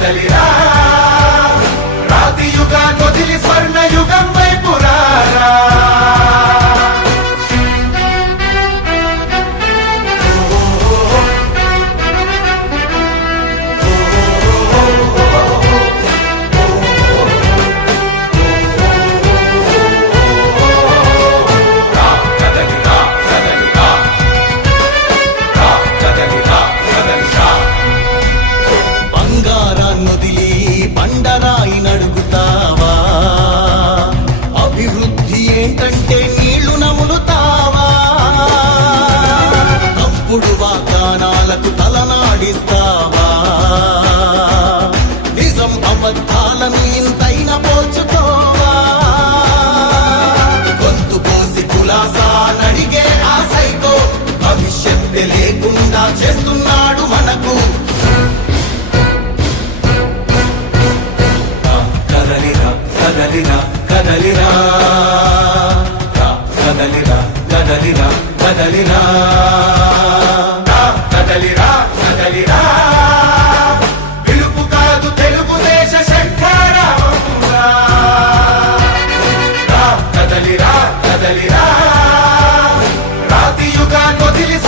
కదలిరా మూడు వాగ్దానాలకు తలనాడిస్తావా? నిజం అబద్ధాలను ఇంతైన పోల్చుకోవా? గొంతు కోసి కులాసా నడిగే ఆ భవిష్యత్తు లేకుండా చేస్తున్నాడు మనకు. కదలిరా కదలిరా కదలిరా కదలిరా కదలిరా కదలిరా. రా, కదలిరా కదలిరా. పిలుపు కాదు తెలుగుదేశ శంఖారావమురా కదలిరా కదలిరా. రాతి యుగాన్ని వదిలి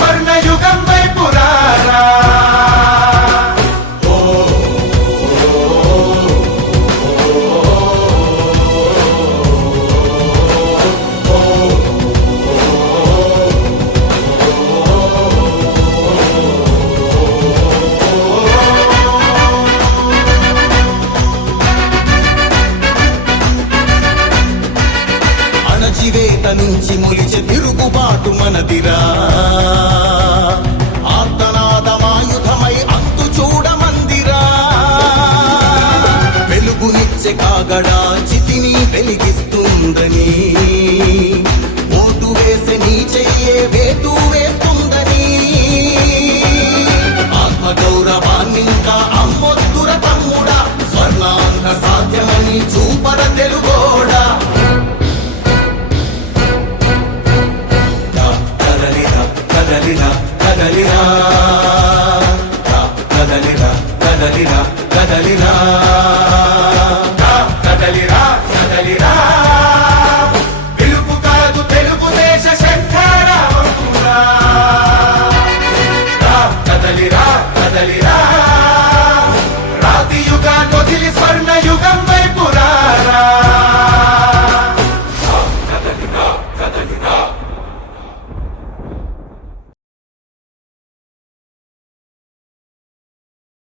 చేత నుంచి మొలిచే తిరుగుబాటు మనదిరా. ఆర్తనాదమాయుధమై అంతు చూడమందిరా వెలుగునిచ్చే కాగడా చితిని వెలిగిస్తుందని. కదలిరా.